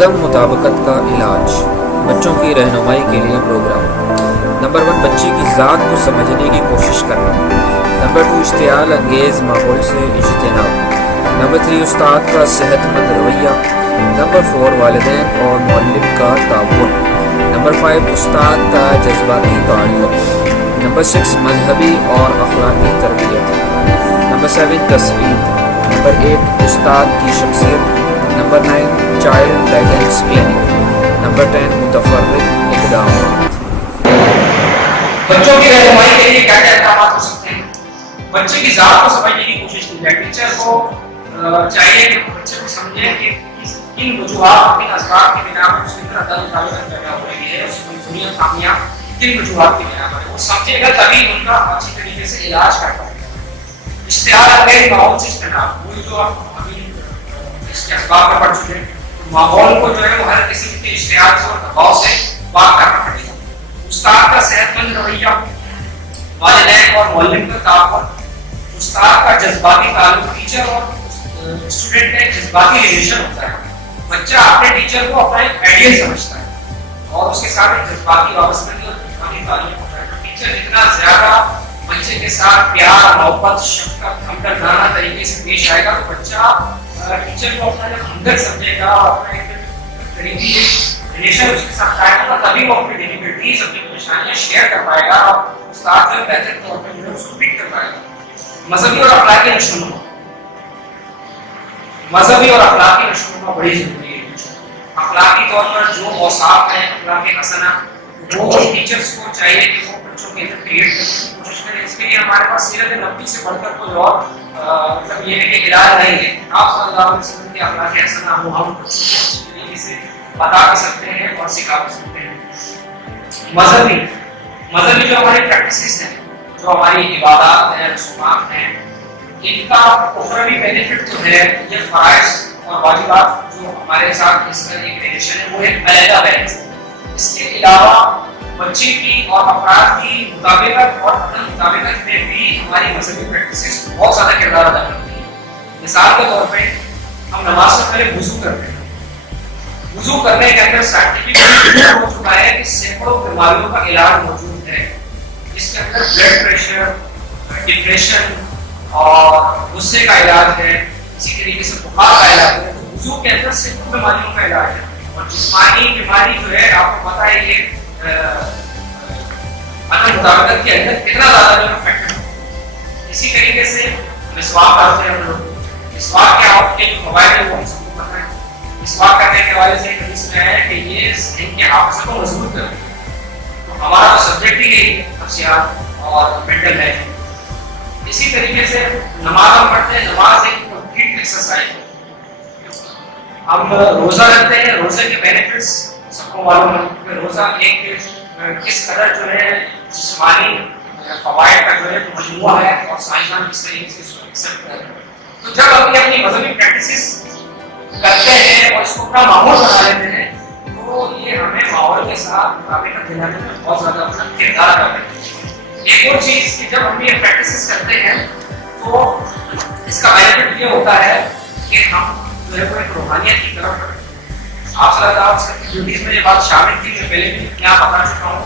عدم مطابقت کا علاج، بچوں کی رہنمائی کے لیے پروگرام۔ نمبر 1، بچے کی ذات کو سمجھنے کی کوشش کرنا۔ نمبر 2، اشتعال انگیز ماحول سے اجتناب۔ نمبر 3، استاد کا صحت مند رویہ۔ نمبر 4، والدین اور معلم کا تعاون۔ نمبر 5، استاد کا جذباتی تعلق۔ نمبر 6، مذہبی اور اخلاقی تربیت۔ نمبر 7، تصویر۔ نمبر 8، استاد کی شخصیت۔ Number 9، child guidance clinic. Number 10، متفرق اقدامات۔ بچوں کی رہنمائی کے لیے کیا کیا اقدامات ہو سکتے ہیں؟ بچے کی ذات کو سمجھنے کی کوشش کی جائے۔ ٹیچر کو چاہیے کہ بچے کو سمجھے کہ کن وجوہات، کن اسباب کی بنا پر اس کے اندر عدم مطابقت پیدا ہو رہی ہے، اس کی کمزوریاں خامیاں کن وجوہات کی بنا پر ہے، وہ سمجھے گا تبھی ان کا اچھی طریقے سے علاج کر پائے گا۔ اشتعال انگیز ماحول سے اجتناب، وہی جو ابھی اس کے اسباب پر پڑھ چکے ہیں، ماحول کو جو ہے وہ ہر قسم کے اشتعال سے اور دباؤ سے پاک کرنا پڑے گا۔ استاد کا صحت مند رویہ، والدین اور معلم کا تعاون، استاد کا جذباتی تعلق، ٹیچر اور اسٹوڈنٹ کا جذباتی ریلیشن ہوتا ہے۔ بچہ اپنے ٹیچر کو اپنا ایک آئیڈیل سمجھتا ہے اور اس کے ساتھ ایک جذباتی وابستگی اور جذباتی تعلق ہوتا ہے۔ ٹیچر جتنا زیادہ بچے کے ساتھ پیار، محبت، شفقت، ہمدردانہ طریقے سے پیش آئے گا تو بچہ ٹیچر کو اپنا ایک ہمدرد سمجھے گا اور اپنا ایک قریبی ریلیشن اس کے ساتھ قائم ہوگا، تبھی وہ اپنی ڈیفیکلٹیز، اپنی پریشانیاں شیئر کر پائے گا اور استاد جو بہتر طور پر جو ہے اس کو پیک کر پائے گا۔ مذہبی اور اخلاقی نشوونما، مذہبی اور اخلاقی نشوونما بڑی ضروری ہے۔ اخلاقی طور پر جو اوصاف ہیں، اخلاق حسنہ، وہ ٹیچرز کو چاہیے کہ وہ بچوں کے اندر کریٹ کرنے کی کوشش کریں۔ اس کے لیے ہمارے پاس سیرت نبوی سے بڑھ کر کوئی اور مطلب یہ ہے کہ علاج نہیں ہے۔ آپ صلی اللہ علیہ وسلم کے اخلاق حسنہ وہ ہم اچھی طریقے سے بتا بھی سکتے ہیں اور سکھا بھی سکتے ہیں۔ مذہبی جو ہماری پریکٹسز ہیں، جو ہماری عبادات ہیں، رسومات ہیں، ان کا اخروی بینیفٹ جو ہے، یہ فرائض اور واجبات جو ہمارے ساتھ اس کا ایک ریلیشن ہے، وہ ایک علیحدہ بیلنس ہے۔ اس کے علاوہ بچے کی اور افراد کی مطابقت اور عدم مطابقت میں بھی ہماری مذہبی پریکٹسز بہت زیادہ کردار ادا کرتی ہیں۔ مثال کے طور پہ ہم نماز سے پہلے وضو کرتے ہیں۔ وضو کرنے کے اندر سائنٹیفک ہو چکا ہے کہ سینکڑوں بیماریوں کا علاج موجود ہے، جس کے اندر بلڈ پریشر، ڈپریشن اور غصے کا علاج ہے، اسی طریقے سے بخار کا علاج ہے۔ وضو کے اندر سینکڑوں بیماریوں کا علاج ہے اور جسمانی بیماری جو ہے آپ کو پتہ ہے یہ عدم مطابقت کے اندر کتنا زیادہ جو افیکٹ ہے۔ اسی طریقے سے مسواک کرتے ہیں ہم لوگ، مسواک کے فوائد ہیں وہ ہم سب کو پتہ ہے۔ مسواک کرنے کے حوالے سے ایک حدیث میں ہے کہ یہ ذہن کے حافظے کو مضبوط کرتے ہیں۔ تو ہمارا تو سبجیکٹ ہی یہی ہے، نفسیات اور مینٹل ہیلتھ۔ اسی طریقے سے نماز ہم پڑھتے ہیں، نماز ایک کمپلیٹ ایکسرسائز ہے۔ ہم روزہ رکھتے ہیں، روزے کے بینیفٹس سب کو معلوم ہے کہ روزہ ایک کس قدر جو ہے جسمانی فوائد کا جو ہے مجموعہ ہے اور سائنسدان کس طریقے سے اس کو ایکسپٹ کرتے ہیں۔ تو جب ہم اپنی مذہبی پریکٹسز کرتے ہیں اور اس کو اپنا ماحول بنا لیتے ہیں تو یہ ہمیں ماحول کے ساتھ مطابقت دلانے میں بہت زیادہ اپنا کردار ادا کرتے ہیں۔ ایک اور چیز کہ جب ہم یہ پریکٹسز کرتے ہیں تو اس کا بینیفٹ یہ ہوتا ہے کہ ہم جو ہے وہ ایک روحانیت کی طرف بڑھتے ہیں۔ آپ صلی اللہ علیہ وسلم کی ڈیوٹیز میں یہ بات شامل تھی، میں پہلے بھی یہاں بتا چکا ہوں،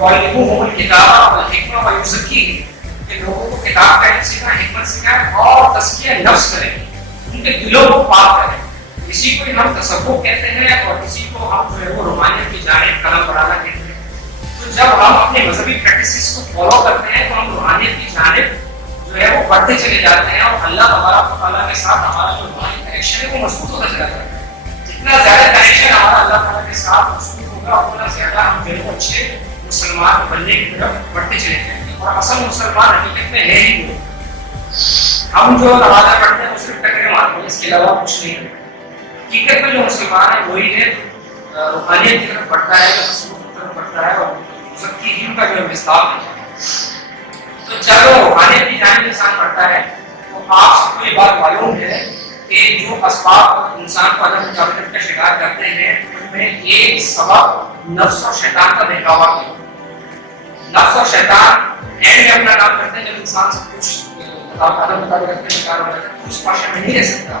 یعلمہم الکتاب والحکمہ ویزکیہم، کہ لوگوں کو کتاب کا علم سکھائیں، حکمت سکھائیں اور تزکیہ نفس کریں، ان کے دلوں کو پاک کریں۔ کسی کو ہم تصوف کہتے ہیں اور کسی کو ہم جو ہے وہ روحانیت کی جانب قدم بڑھانا کہتے ہیں۔ تو جب ہم اپنے مذہبی پریکٹسز کو فالو کرتے ہیں تو ہم روحانیت کی جانب جو ہے وہ بڑھتے چلے جاتے ہیں اور اللہ تبارک و تعالیٰ کے ساتھ ہمارا جو روحانی کنیکشن ہے وہ مضبوط ہوتا چلا جاتا ہے۔ جتنا زیادہ کنیکشن ہمارا اللہ تعالیٰ کے ساتھ مضبوط ہوگا اتنا زیادہ ہم جو ہے اچھے مسلمان بننے کی طرف بڑھتے چلے جائیں گے۔ اور اصل مسلمان حقیقت میں ہے ہی وہ، ہم جو نمازیں پڑھتے ہیں وہ صرف ٹکرے مارتے ہیں، اس کے علاوہ کچھ نہیں ہے۔ حقیقت میں جو مسلمان ہے وہی ہے روحانیت کی طرف بڑھتا ہے، تصوف کی طرف بڑھتا ہے اور مزکیہم کا جو ہے مصداق ہے۔ تو جب روحانیت کی جانب انسان بڑھتا ہے تو آپ سب کو یہ بات معلوم ہے کہ جو اسباب انسان کو عدم مطابقت کا شکار کرتے ہیں ان میں ایک سبب نفس اور شیطان کا بہکاوا ہے۔ نفس اور شیطان اینڈ میں اپنا کام کرتے ہیں، جب انسان سے کچھ عدم مطابقت کا شکار ہو جاتا ہے تو اس پاشا میں نہیں رہ سکتا۔